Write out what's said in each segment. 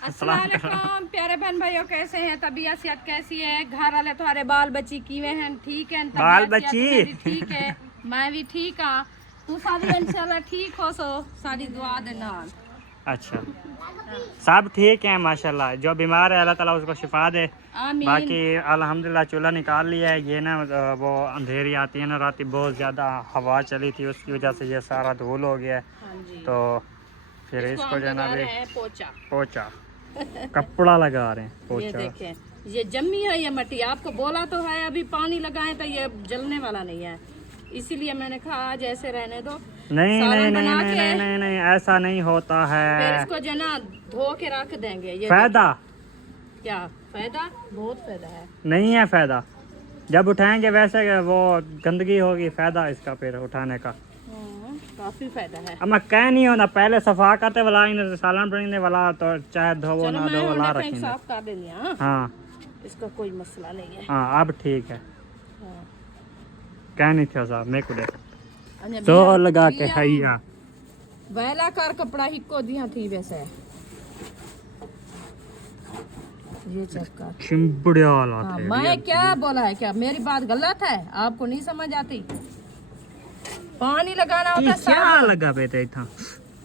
अस्सलाम वालेकुम प्यारे बहन भाइयों, कैसे हैं? तबीयत सेहत कैसी है? घर वाले तुम्हारे बाल बच्ची किवे हैं? ठीक है? बाल बच्ची ठीक है, मैं भी ठीक हाँ। तू सारी इंशाल्लाह ठीक हो, सो सारी दुआ देना। अच्छा, सब ठीक है माशाल्लाह। जो बीमार है अल्लाह ताला उसको शिफा दे। आमीन। बाकी अल्हम्दुलिल्लाह चूल्हा निकाल लिया है। ये ना वो अंधेरी आती है ना, रात बहुत ज़्यादा हवा चली थी, उसकी वजह से ये सारा धूल हो गया है। हाँ जी। तो फिर इसको जो है ना पोचा पोचा कपड़ा लगा रहे हैं ये पोचा। देखें, ये जमी है ये मट्टी। आपको बोला तो है अभी पानी लगाएं तो ये जलने वाला नहीं है, इसीलिए मैंने कहा आज ऐसे रहने दो। नहीं नहीं सालन नहीं बना नहीं के नहीं नहीं नहीं ऐसा नहीं होता फिर है। इसको जो ना धो के रख देंगे। ये फायदा क्या फायदा? बहुत फायदा है। नहीं है फायदा। जब उठाएंगे वैसे वो गंदगी होगी, फायदा इसका फिर उठाने का काफी फायदा है। अब मैं कह नहीं होना पहले सफा करते वाला इन सालन बनने वाला तो चाहे धोवो ना धोवो ला रखेंगे। साफ कर देनी है। हाँ इसका कोई मसला नहीं है। हाँ अब ठीक है। हाँ। कह नहीं था साहब मेरे को देख अन्य तो बिया- लगा के बिया हैया वैलाकार कपड़ा हिक्को दिया थी वैसे। ये चेक कर। चिंबड़िया हाँ, लाते मैं क्या बोला है? क्या मेरी बात गलत है? आपको नहीं समझ आती? पानी लगाना होता है क्या साबुन। लगा पे थे था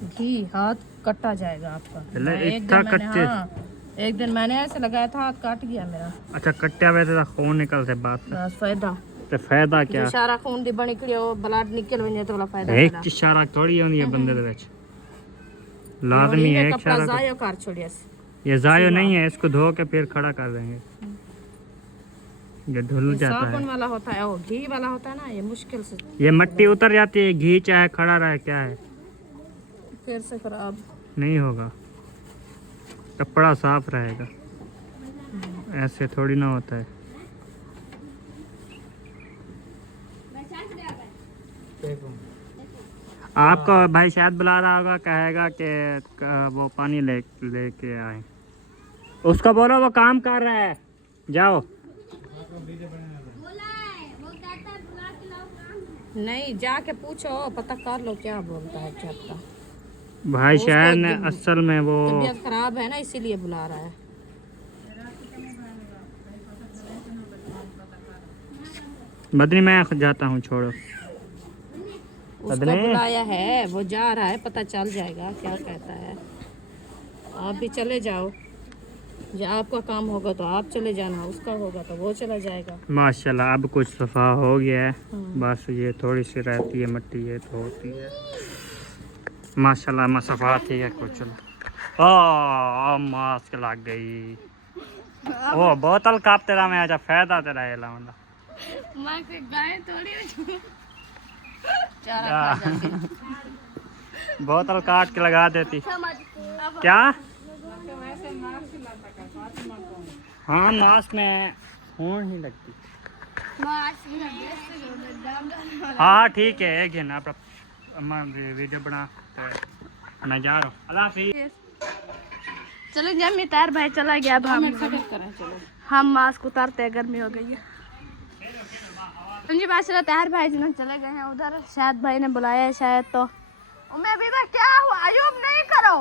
घी हाथ कटा जाएगा आपका। पहले एक इतना दिन मैंने कच्चे। एक दिन मैंने ऐसे लगाया था, हाथ काट गया मेरा। अच्छा कट्टिया वैसे तो खून निकलते बात से। बस फायदा तो फायदा क्या जो सारा खून दी बनी निकलियो ब्लड निकल वने तो वाला फायदा एक इशारा थोड़ी होनी है बंदे दे विच लाजमी है एक कपड़ा इशारा। जायो कर छोड़िया। ये जायो नहीं है, इसको धो के फिर खड़ा कर देंगे। ये धुल जाता साबुन है, वाला होता है और घी वाला होता है ना, ये मुश्किल से ये मिट्टी उतर जाती है। घी चाहे खड़ा रहे क्या है, फिर से खराब नहीं होगा, कपड़ा साफ रहेगा। ऐसे थोड़ी ना होता है। आपको भाई शायद बुला रहा होगा, कहेगा कि वो पानी लेके आए। उसको बोलो वो काम कर रहा है, जाओ। नहीं, जाके पूछो, पता कर लो क्या बोलता है क्या पता। भाई उसको शायद ने असल में वो तबीयत खराब है ना, इसीलिए बुला रहा है। बदनी मैं जाता हूँ, छोड़ो। उसको बुलाया है, वो जा रहा है, पता चल जाएगा क्या कहता है। आप भी चले जाओ, या आपका काम होगा तो आप चले जाना, उसका होगा तो वो चला जाएगा। माशाल्लाह अब कुछ सफा हो गया है। बस ये थोड़ी सी रहती है मिट्टी, ये तो होती है। माशाल्लाह मैं सफा थी है कुछ। ओ मास्क लग गई। ओ बोतल काप तेरा मैं आजा फायदा तेरा ये लाऊंगा। मैं कोई गाय थोड़ी बोतल काट के लगा देती क्या? हाँ मास्क में खून ही लगती। हाँ ठीक है, एक है ना अम्मा वीडियो बना तो मैं जा रहा हूँ। अल्लाह हाफिज़। चलो जब तार भाई चला गया, अब हम मास्क उतारते हैं, गर्मी हो गई है। जी बादशाह तार भाई जी चले गए हैं उधर, शायद भाई ने बुलाया है शायद। तो मैं भी क्या हुआ अयूब नहीं करो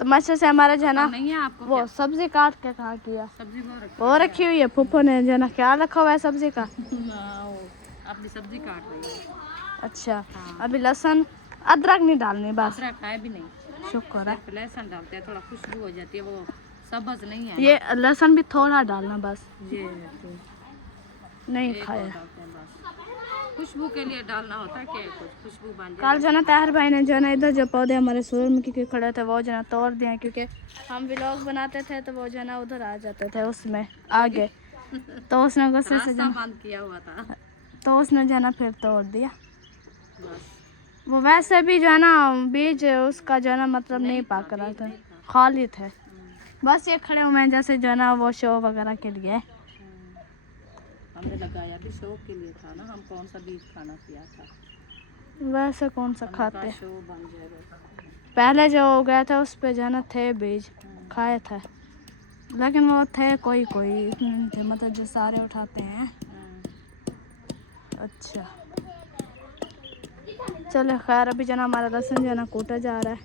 तो मच्छर से हमारा जो है ना नहीं है आपको वो सब्जी काट के खा किया। सब्जी वो रखी हुई है फूफो ने जो है ना, ख्याल रखा हुआ है सब्जी का। अपनी सब्जी काट रही है। अच्छा अभी लहसुन अदरक नहीं डालनी, बस अदरक है भी नहीं, शुक्र है। लहसुन डालते हैं, थोड़ा खुशबू हो जाती है, वो सब्ज नहीं है। ये लहसुन भी थोड़ा डालना बस, ये नहीं एक खाया। और डालते हैं बस, खुशबू के लिए डालना होता है कि कुछ खुशबू बन जाए। कल जो ना ताहिर भाई ने जो ना इधर जो पौधे हमारे सूरजमुखी के खड़े थे वो जो ना तोड़ दिए, क्योंकि हम व्लॉग बनाते थे तो वो जो ना उधर आ जाते थे उसमें आगे, तो उसने गुस्से से जो बंद किया हुआ था तो उसने जो ना फिर तोड़ दिया। बस। वो वैसे भी जो है ना बीज उसका जो है ना मतलब नहीं पाक रहा था, खाली थे, बस ये खड़े हुए हैं जैसे जो है ना वो शो वगैरह के लिए। हमने लगाया भी शौक के लिए था ना, हम कौन सा बीज खाना किया था, वैसे कौन सा खाते, शो बन जाएगा। पहले जो हो गया था उस पे जो है ना थे बीज खाए थे, लेकिन वो थे कोई कोई इतने नहीं थे, मतलब जो सारे उठाते हैं। अच्छा चलो खैर, अभी जो ना हमारा लहसुन जो है ना कूटा जा रहा है।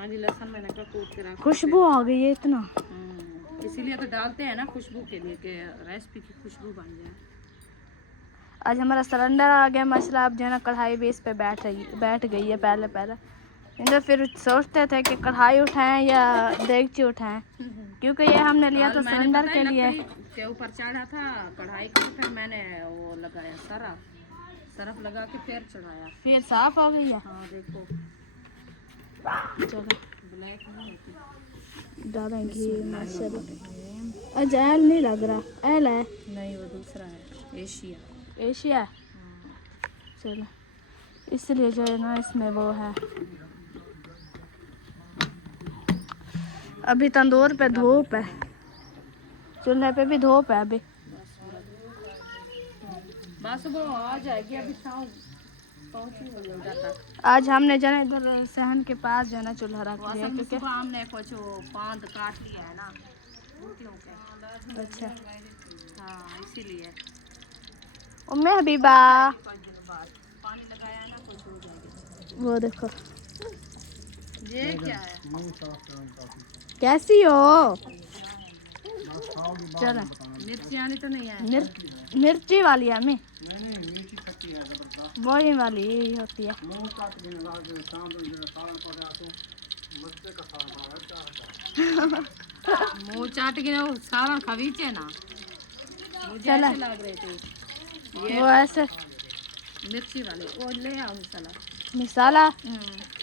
खाली लहसुन मैंने कहा कूट के रखा। खुशबू आ गई है इतना। इसीलिए तो डालते हैं ना खुशबू के लिए कि रेसिपी की खुशबू बन जाए। आज हमारा सिलेंडर आ गया मसला। अब जो है ना कढ़ाई भी इस पे बैठ गई है। पहले इधर फिर सोचते थे कि कढ़ाई उठाएं या देगची उठाएं, क्योंकि ये हमने लिया था सिलेंडर के लिए। के ऊपर चढ़ा था कढ़ाई को, फिर मैंने वो लगाया सरफ लगा के फिर चढ़ाया, फिर साफ हो गई है। हाँ देखो चलो ब्लैक नहीं होती। डालेंगे माशाल्लाह। अजैल नहीं लग रहा, एल है नहीं वो दूसरा है एशिया। चलो इसलिए जो है ना इसमें वो है। अभी तंदूर पे धूप है, चूल्हे पे भी धूप है। अभी बस वो आ जाएगी, अभी शाम पहुंची हो जाता। आज हमने जो है इधर सहन के पास जो है ना चूल्हा रख दिया, क्योंकि हमने कुछ पांद काट लिया है ना रोटियों के। अच्छा हाँ इसीलिए उम्मे हबीबा 5 दिन बाद पानी लगाया ना कुछ हो जाएगा। वो देखो ये क्या है? कैसी हो। चलो मिर्ची आनी तो नहीं है। मिर्ची वाली है हमें, वही वाली होती है। मुँह चाट के वो सारा खवीचे ना, मुझे ऐसे लग रहे थे ये वो ऐसे मिर्ची वाले। वो ले आओ मिसाला।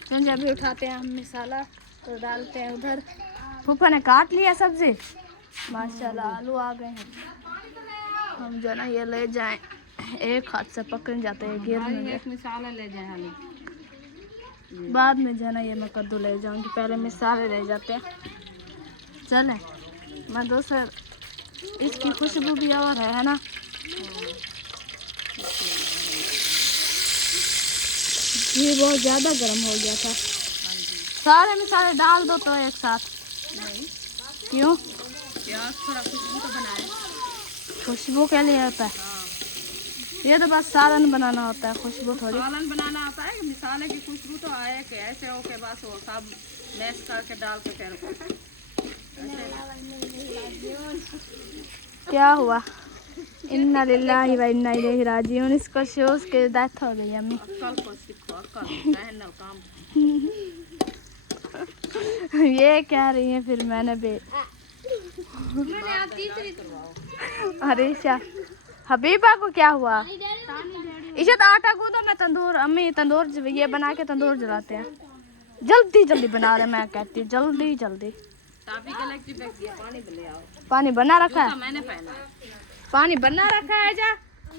चलिए अभी उठाते हैं हम मिसाला तो डालते हैं उधर। फूफा ने काट लिया सब्जी माशाल्लाह। आलू आ गए हैं। हम जो ना ये ले जाएं, एक हाथ से पकड़ जाते हैं गिर में। एक मिसाला ले जाए हाली, बाद में जो है ना ये मैं कद्दू ले जाऊंगी, पहले मिसाले ले जाते हैं। चले मैं दूसरे इसकी खुशबू भी और है ना। ये बहुत ज़्यादा गर्म हो गया था। सारे मिसाले डाल दो तो एक साथ। नहीं क्यों? प्याज थोड़ा खुशबू तो बनाए। खुशबू के लिए होता है ये, तो बस सालन बनाना होता है, खुशबू थोड़ी। सालन बनाना आता है कि मिसाले की खुशबू तो आए कि ऐसे हो के बस वो सब मैश करके डाल के फिर क्या हुआ? इन्ना लिल्लाहि व इन्ना इलैहि राजिऊन। इसको शोज के डेथ हो गई अम्मी। अक्कल को सीखो, अक्कल पहनना काम। ये कह रही है फिर मैंने भी। अरे शाह हबीबा को क्या हुआ? इसे तो आटा गूंदो, मैं तंदूर अम्मी तंदूर ये बना के तंदूर जलाते हैं। जल्दी बना रहे, मैं कहती हूँ जल्दी। पानी ले आओ। पानी बना रखा है? मैंने पहना पानी बना रखा है जा?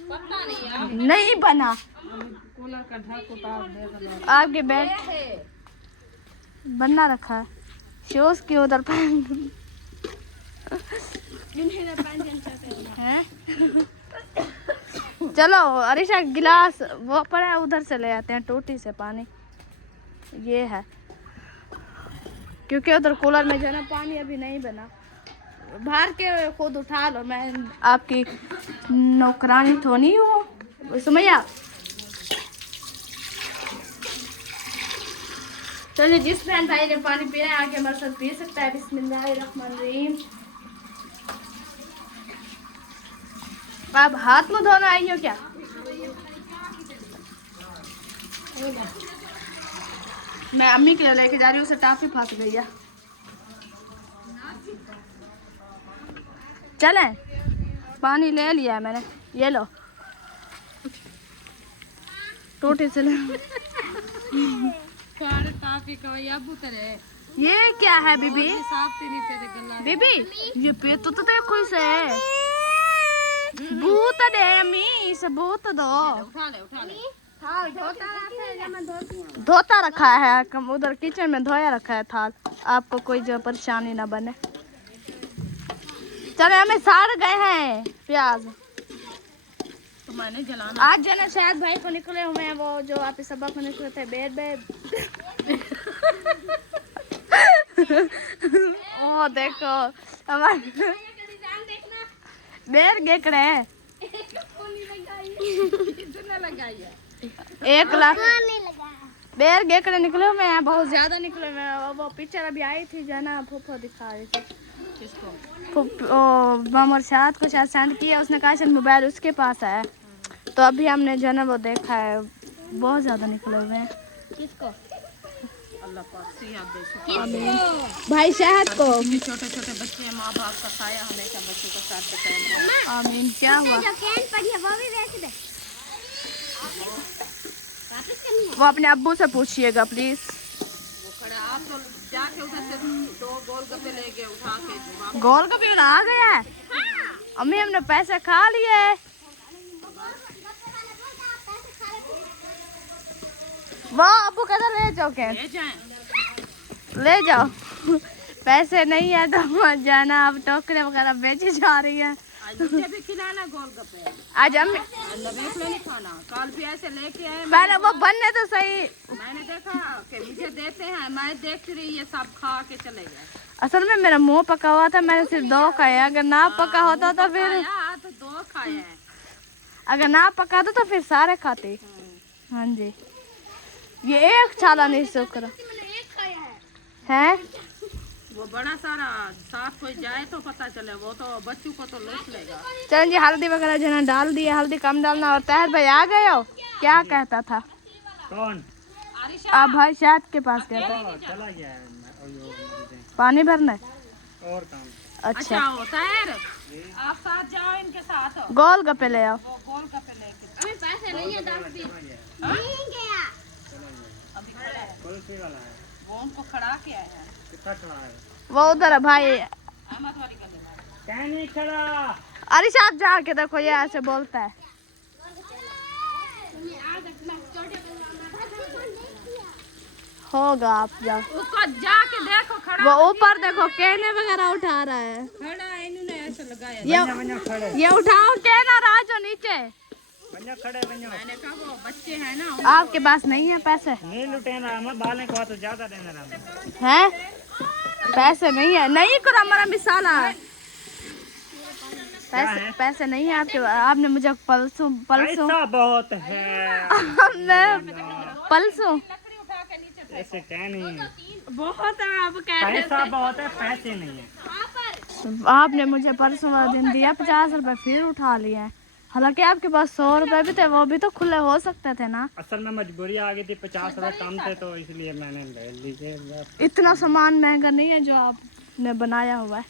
पता नहीं नहीं बना। कूलर का ढक उतार दे। आपके बेड बना रखा है। शोज की उधर हैं। चलो अरिशा गिलास वो पड़ा है, उधर से ले आते हैं टूटी से पानी। ये है क्योंकि उधर कूलर में जो है ना पानी अभी नहीं बना। बाहर के खुद उठा लो, मैं आपकी नौकरानी तो नहीं हूँ सुमैया। चलिए जिस बहन भाई ने पानी पीना है आके हमारे साथ पी सकता है। बिस्मिल्लाहिर्रहमानिर्रहीम। आप हाथ मुंह धोना आई हो क्या? मैं अम्मी के लिए लेके जा रही हूँ, उसे टाफी फंस गई है। चले पानी ले लिया है मैंने, ये लो टोटे से ले। ये क्या है बीबी? बीबी ये पे तो देखो इसे भूत दे अम्मी, इसे भूत दो। उठा ले। धोता रखा है, कम उधर किचन में धोया रखा है थाल, आपको कोई जो परेशानी ना बने। चले हमें साड़ गए हैं प्याज तो मैंने जलाना। आज जो ना शायद भाई को निकले हुए हैं, वो जो आप सबक को निकले थे बेर ओ देखो हमारे बेर गेकड़े 1 लाख बेर गेकड़े निकले हुए हैं, बहुत ज्यादा निकले हुए हैं। वो पिक्चर अभी आई थी जना, फूफो दिखा रही थी। मामर शाद को शायद सेंड किया, उसने कहा शायद मोबाइल उसके पास है, तो अभी हमने जो है वो देखा है, बहुत ज़्यादा निकले हुए हैं। किसको? अल्लाह पाक सेहत दे। भाई शहद को। छोटे छोटे बच्चे हैं, माँ बाप का साया हमेशा बच्चों का साथ देता। आमीन। क्या हुआ? वो अपने अब्बू से पूछिएगा प्लीज। वो खड़ा आप तो जाके उधर से 2 गोलगप्पे लेके उठा के। गोलगप्पे आ गया है। अम्मी हमने पैसे खा लिए। वाह अब्बू कहता ले जाओ, क्या ले जाओ। पैसे नहीं है तो मत जाना, अब टोकरे वगैरह बेची जा रही है। आज मुझे भी खिलाना गोलगप्पे। आज अम्मी नहीं खाना, कल भी ऐसे लेके आए। पहले वो बनने तो सही। मैंने देखा कि मुझे देते हैं, मैं देख रही ये सब खा के चले गए। असल में मेरा मुंह पका हुआ था, मैंने सिर्फ 2 खाया। अगर ना पका होता तो फिर तो 2 खाए हैं। अगर ना पका तो फिर सारे खाते। हाँ जी, ये एक छाला नहीं शुक्र है। वो बड़ा सारा साफ कोई जाए तो पता चले, वो तो बच्चों को तो लूट लेगा। चलो जी, हल्दी वगैरह जो है डाल दिए, हल्दी कम डालना। और तहर भाई आ गए हो? क्या कहता था? कौन? आप भाई शायद के पास गया था, चला गया है पानी भरने और काम। अच्छा होता है, आप साथ जाओ इनके साथ। गोलगप्पे ले आओ। गोलगप्पे लेके अभी पैसे नहीं है, 10 भी नहीं गया। अभी खड़ा है, वाला है वो उनको खड़ा के आए हैं। कितना खड़ा है वो उधर है भाई, अहमद वाली गली में। क्या नहीं खड़ा? अरे साहब जाके देखो, ये ऐसे बोलता है। होगा, आप जाओ उसको जाके देखो खड़ा। वो ऊपर देखो, कहने वगैरह उठा रहा है। खड़ा है, इन्होंने ऐसे लगाया। ये उठाओ कहना राजो नीचे। खड़े मैंने कहा वो बच्चे हैं ना, आपके पास नहीं है पैसे? नहीं लुटेना हमें बाले को तो ज्यादा देना हैं? पैसे नहीं है, नहीं करो हमारा मिसाला। पैसे नहीं है आपके? आपने मुझे पल्सू पैसा बहुत है। मैं पल्सू ऐसे क्या नहीं है, बहुत है। आप कह रहे पैसा बहुत है, पैसे नहीं है। आपने मुझे परसों वाला दिन दिया 50 रुपए, फिर उठा लिए हैं। हालांकि आपके पास 100 रुपए भी थे, वो भी तो खुले हो सकते थे ना। असल में मजबूरी आ गई थी, 50 रुपए कम थे तो इसलिए मैंने ले लीजिए। इतना सामान महंगा नहीं है जो आपने बनाया हुआ है।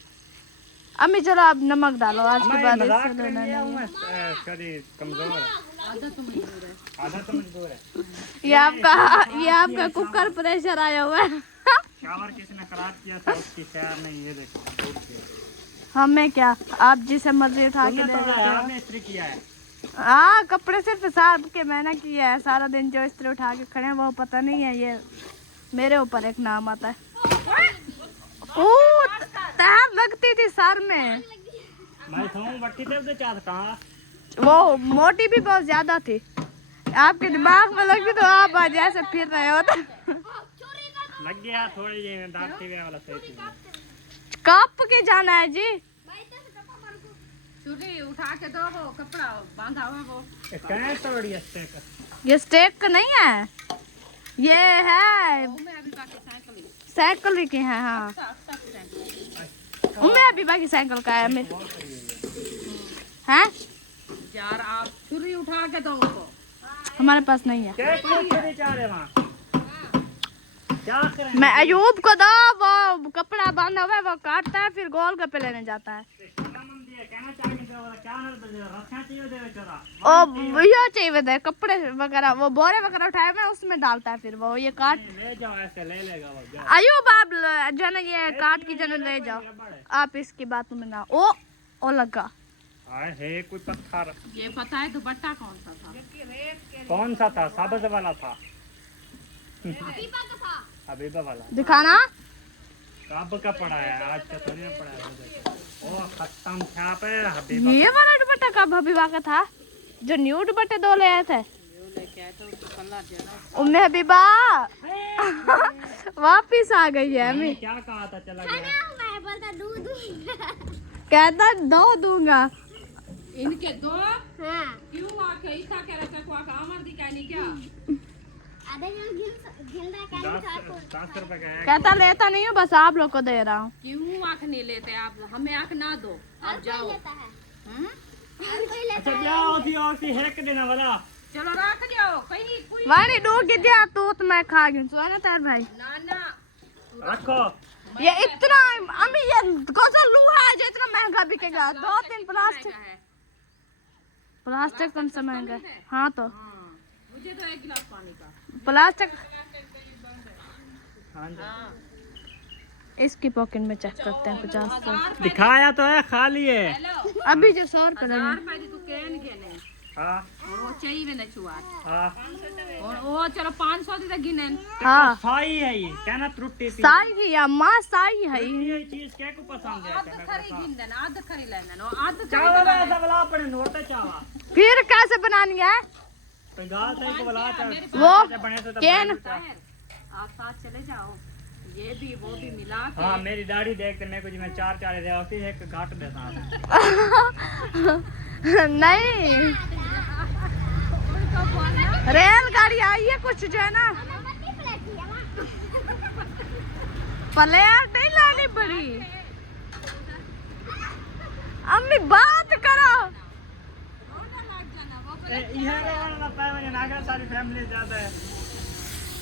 अम्मी चलो आप नमक डालो, आज के बाद इससे लेना नहीं है। कमजोर है, आधा तो मजबूर है। ये आपका कुकर प्रेशर आया हुआ है। शावर किसने खराब किया था उसकी खैर नहीं, ये देखो। हमें क्या, आप जिसे मर्जी उठा के दे आपने इस्त्री किया है। हाँ, कपड़े सिर्फ साफ के मैंने किया है। सारा दिन जो इस्त्री उठा के खड़े हैं वो पता नहीं है, ये मेरे ऊपर एक नाम आता है। तहर लगती थी सर में। मैं खाऊं बट्टी पे उधर चाह कहाँ? वो मोटी भी बहुत ज्यादा थी, आपके दिमाग में लगती तो आप आज ऐसे फिर रहे होते। लग गया थोड़ी जी दांत की वाला सही। कप के जाना है जी। छुरी उठा के दो, वो कपड़ा बांधा हुआ वो। क्या तोड़ी स्टेक? ये स्टेक का नहीं है, ये है साइकिल की है। हाँ, उम्मे अभी बाकी साइकिल का है मेरे। हैं यार आप छुरी उठा के दो उसको। हमारे पास नहीं है। क्या करें? मैं अयूब को दो, वो कपड़ा बांधा हुआ है, वो काटता है फिर गोलगप्पे लेने जाता है। ओ ये चाहिए थे कपड़े वगैरह, वो बोरे वगैरह उठाए हुए उसमें डालता है, फिर वो ये काट। ले जाओ, ऐसे ले लेगा वो। जाओ। अयूब आप जो ना ये काट की जन ले जाओ, आप इसकी बात में ना। ओ लगा है कोई पत्थर। ये पता है दुपट्टा कौन सा था? कौन सा था? सब्ज वाला था, हबीबा वाला। दिखाना कब का पड़ा है, आज का तो नहीं पड़ा है। ओ खत्म था पे हबीबा। ये वाला दुपट्टा कब हबीबा का था? जो न्यू दुपट्टे 2 ले आए थे। उम्मे हबीबा वापिस आ गई है। मैं क्या कहा था चला गया? कहता 2 दूंगा। इनके 2 क्यों आके ऐसा कह रहा था? को आमर दिखाई नहीं क्या? ₹10 का है। कहता लेता नहीं हूँ, बस आप लोग को दे रहा हूँ। क्यों आँख नहीं लेते आप? हमें आँख ना दो, आप जाओ। अच्छा जाओ थी हैक देना वाला। चलो रख जाओ कहीं कोई वानी डूब के दिया तू तो मैं खा गई सो ना तार भाई। ना ना रखो। ये इतना अम्मी ये कौन सा लोहा है जो इतना महंगा बिकेगा? 2-3 प्लास्टिक प्लास्टिक कौन सा महंगा है? हाँ तो मुझे तो 1 गिलास पानी का प्लास्टिक हाँ जी। इसकी पॉकेट में चेक करते हैं 50 दिखाया तो है, खा लिए। हेलो अभी जो 100 रुपए लगे। 1000 रुपए तू कहन के नहीं हाँ और वो चाहिए भी नहीं छुआ हाँ और वो चलो 500 दे गिने। हाँ साई है ये, कहना त्रुटि थी। साई ही या माँ साई है ये चीज क्या को पसंद है? आध खरी गिन देना, आध खरी लेना नो आध चावल ऐसा बला अपने नोटे चावा फिर कैसे बनानी है पंगाल तक को बला था वो बने तो केन आप साथ चले जाओ, ये भी वो भी मिला के। हाँ मेरी दाढ़ी देखते मेरे को जी मैं 4 दे होती है, एक घाट देता नहीं रेलगाड़ी आई है कुछ जो है ना प्लेट नहीं लानी पड़ी। अम्मी बात करो। ये वाला पाए मैंने नागर सारी फैमिली ज्यादा है।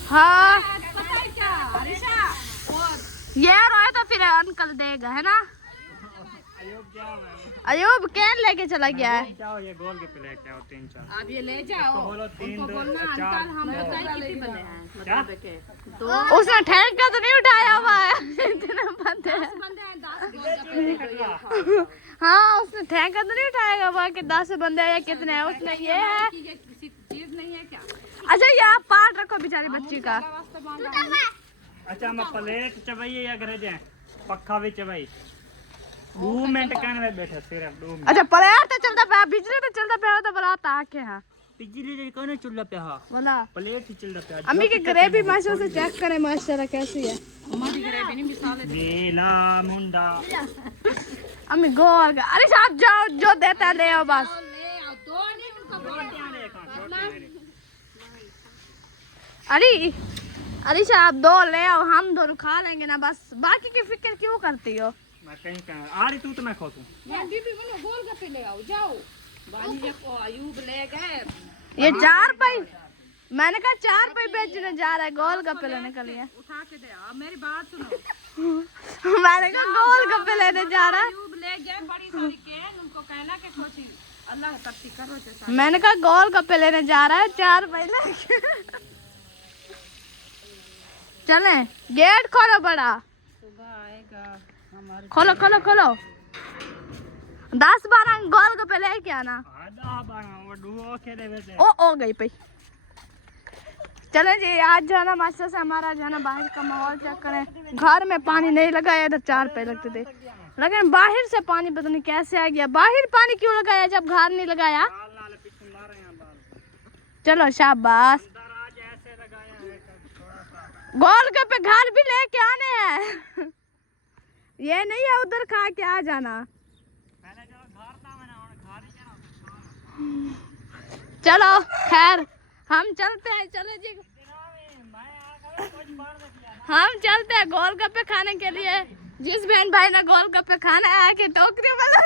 हाँ पता है क्या हरीशा, ये रोए तो फिर अंकल देगा है ना। अयूब क्या है? अयूब कैन लेके चला गया है। जाओ ये गोल के प्लेट क्या हो 3-4 आप ये ले जाओ। बोलो 3 उनको 2 बोलना 4 अंकल हम बताए कितने बने हैं क्या? मतलब के 2 उसने ठेका तो नहीं उठाया हुआ है इतने बंदे हैं। बंदे हैं 10 गोल का हाँ उसने ठेका तो नहीं उठाएगा हुआ कि 10 बंदे हैं या कितने हैं। उसने ये है किसी चीज नहीं है क्या? अच्छा ये आप पार्ट रखो बेचारी बच्ची का। वास्ते मांगा अच्छा मैं प्लेट चबाइए या करे जाए पक्का भी चबाई 2 मिनट कहने में बैठे सिर्फ 2 मिनट। अच्छा प्लेट तो चलता पे बिजली तो चलता पे तो बड़ा ताके है बिजली कोने चुल्ला पे हा बोला। प्लेट ही चलता पे अम्मी की ग्रेवी माशा से चेक करें माशाल्लाह कैसी है। हमारी ग्रेवी नहीं मिसाल है। बेला मुंडा अम्मी गोल का अरे साहब जाओ जो देता ले आओ बस। ले आओ 2 नहीं उनका अरे अरे साहब 2 ले आओ हम दोनों खा लेंगे ना बस। बाकी की फिक्र क्यों करती हो? मैं कहीं कहीं आ रही तू तो मैं खा तू मैं बीबी बोलो गोलगप्पे ले आओ जाओ। बानी जी को अयूब ले गए। ये 4 रुपए मैंने कहा 4 रुपए बेचने जा रहा है गोलगप्पे लेने के लिए। उठा के दे आओ, मेरी बात सुनो। मैंने कहा गोलगप्पे लेने जा रहा है। अयूब ले गए बड़ी सारी केन, उनको कहना कि कुछ अल्लाह तरती करो जैसा। मैंने कहा गोलगप्पे लेने जा रहा है 4 रुपए लेके। चले गेट खोलो बड़ा सुबह आएगा हमारे। खोलो खोलो खोलो 10-12 गोलगप्पे लेके आना। आधा बांगा वो डुओ के दे वैसे ओ गई पई। चले जी आज जाना मास्टर से हमारा जाना बाहर का माहौल चेक करें। घर में पानी नहीं लगाया तो 4 रुपए लगते थे लेकिन बाहर से पानी पता नहीं कैसे आ गया। बाहर पानी क्यों लगाया जब घर नहीं लगाया? बाल नाले पीछे मार रहे हैं बाल चलो शाबाश। अंदर आज ऐसे लगाया है थोड़ा सा गोलगप्पे घर भी लेके आने हैं। ये नहीं है उधर खा के आ जाना। पहले जो घर था मैंने और घर ही क्या चलो खैर हम चलते हैं। चलो जी मैं आकर कुछ बार किया हम चलते हैं गोलगप्पे खाने के लिए। जिस बहन भाई ने गोलगप्पे खाना है आके टोकरी वाला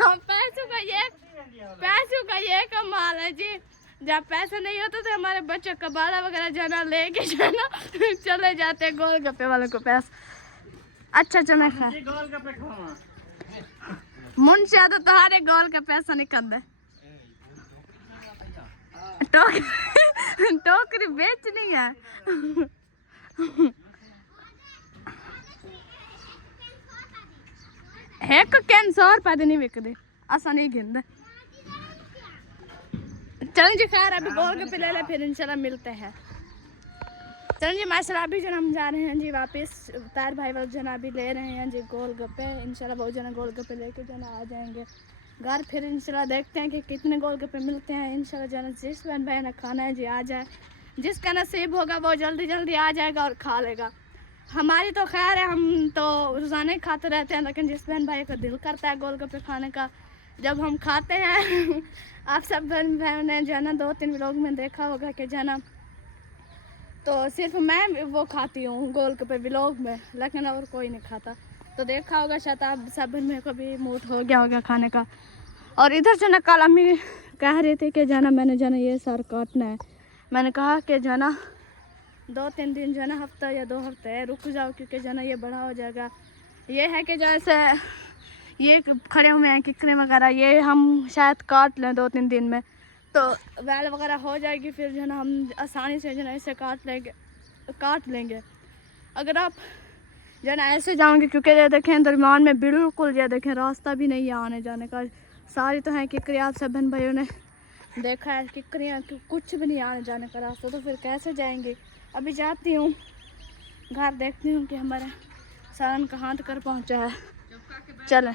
हम पैसों का ये कमाल है जी। जब पैसे नहीं होते तो हमारे बच्चे कबाड़ा वगैरह जाना लेके जाना चले जाते हैं गोलगप्पे वालों को पैसा। अच्छा चलो खैर गोल का पे खावा मुंशिया तो तुम्हारे गोल का पैसा निकल दे। टोकरी बेचनी है। एक कैन 100 रुपए नहीं बिकते असा नहीं गिनते। चलो जी खैर अभी गोलगप्पे ले ले फिर इंशाल्लाह मिलते हैं। चलो जी माशाल्लाह अभी जन हम जा रहे हैं जी वापस। तार भाई वाले जन अभी ले रहे हैं जी गोलगप्पे। इंशाल्लाह बहुत जना गोलगप्पे लेके जना आ जाएंगे घर। फिर इंशाल्लाह देखते हैं कि कितने गोलगप्पे मिलते हैं। इंशाल्लाह जना जिस बहन भाई ने खाना है जी आ जाए। जिसका नसीब होगा वो जल्दी जल्दी आ जाएगा और खा लेगा। हमारी तो खैर है हम तो रोज़ाना ही खाते रहते हैं लेकिन जिस बहन भाई का दिल करता है गोलगप्पे खाने का जब हम खाते हैं आप सब बहन ने जो है ना 2-3 व्लॉग में देखा होगा कि जो है ना, तो सिर्फ मैं वो खाती हूँ गोलगप्पे व्लॉग में, लेकिन और कोई नहीं खाता। तो देखा होगा शायद आप सब में कभी मूड हो गया होगा खाने का। और इधर जो ना कल अम्मी कह रही थी कि जाना मैंने जाना ये सार काटना है। मैंने कहा कि जाना 2-3 दिन जो है ना, हफ्ता या 2 हफ्ते रुक जाओ, क्योंकि जो है ना ये बड़ा हो जाएगा। ये है कि जैसे ये खड़े हुए हैं किकरे वगैरह, ये हम शायद काट लें 2-3 दिन में, तो वैल वगैरह हो जाएगी, फिर जो है ना हम आसानी से जो है ना इसे काट लेंगे। अगर आप जो है ना ऐसे जाओगे, क्योंकि ये देखें दरमियान में बिल्कुल ये देखें रास्ता भी नहीं है आने जाने का, सारी तो हैं किकरी, आप सब बहन भाइयों ने देखा है किकरियाँ, कुछ भी नहीं आने जाने का रास्ता, तो फिर कैसे जाएंगे। अभी जाती हूँ घर, देखती हूँ कि हमारा सालन कहाँ तक पहुँचा है। चलें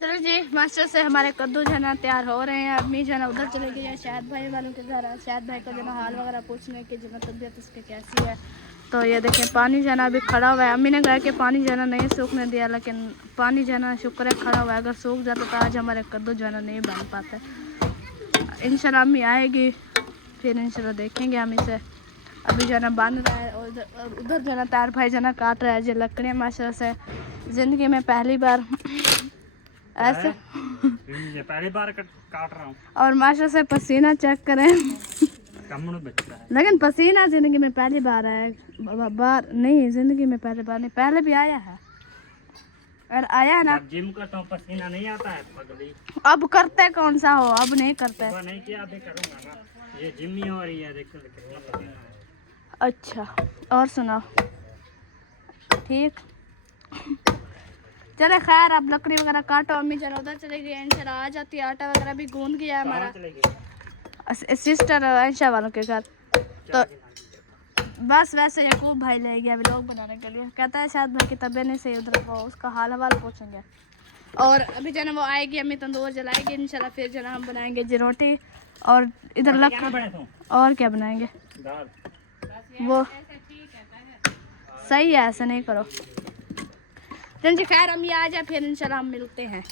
चलो जी, मास्टर से हमारे कद्दू जो है ना तैयार हो रहे हैं। अम्मी जो है ना उधर चले गई है शायद भाई वालों के घर, शायद भाई का जो ना हाल वगैरह पूछने की जो ना तबीयत उसकी कैसी है। तो ये देखें पानी जो है ना अभी खड़ा हुआ है। अम्मी ने कहा कि पानी जो है ना नहीं सूखने दिया, लेकिन पानी जो है ना शुक्र है खड़ा हुआ है। अगर सूख जाता तो आज हमारे कद्दू जो है ना नहीं बन पाते। इंशाल्लाह अम्मी आएगी फिर इंशाल्लाह देखेंगे हम इसे। अभी जो है ना बन रहा है, और उधर जो है ना तार भाई जो है ना काट रहा है जो लकड़ियाँ। माशाल्लाह से ज़िंदगी में पहली बार ऐसे पहली बार काट रहा हूँ। और माशाल्लाह से पसीना चेक करें लेकिन पसीना ज़िंदगी में पहली बार है, बार नहीं, ज़िंदगी में पहली बार नहीं, पहले भी आया है और आया है ना। जिम करता हूँ पसीना नहीं आता है पगली। अब करते कौन सा हो, अब नहीं करते। नहीं किया, अभी करूँगा ना। ये जिम ही हो रही है, देखो कितना पसीना है। अच्छा और सुनाओ, ठीक चले खैर, अब लकड़ी वगैरह काटो। अम्मी जरा उधर चले गई, इंशाल्लाह आ जाती है। आटा वगैरह भी गूंद गया है हमारा सिस्टर इंशा वालों के घर। तो बस वैसे यकूब भाई ले गया व्लॉग बनाने के लिए, कहता है शायद भाई की तबीयत नहीं सही, उधर वो उसका हाल हवाल पूछेंगे। और अभी जो है ना वो आएगी, अम्मी तंदूर जलाएगी इंशाल्लाह, फिर जो है हम बनाएंगे जी रोटी। और इधर और क्या बनाएंगे, वो सही है, ऐसा नहीं करो। जी खैर अम्मी आ जाए फिर इंशाल्लाह हम मिलते हैं।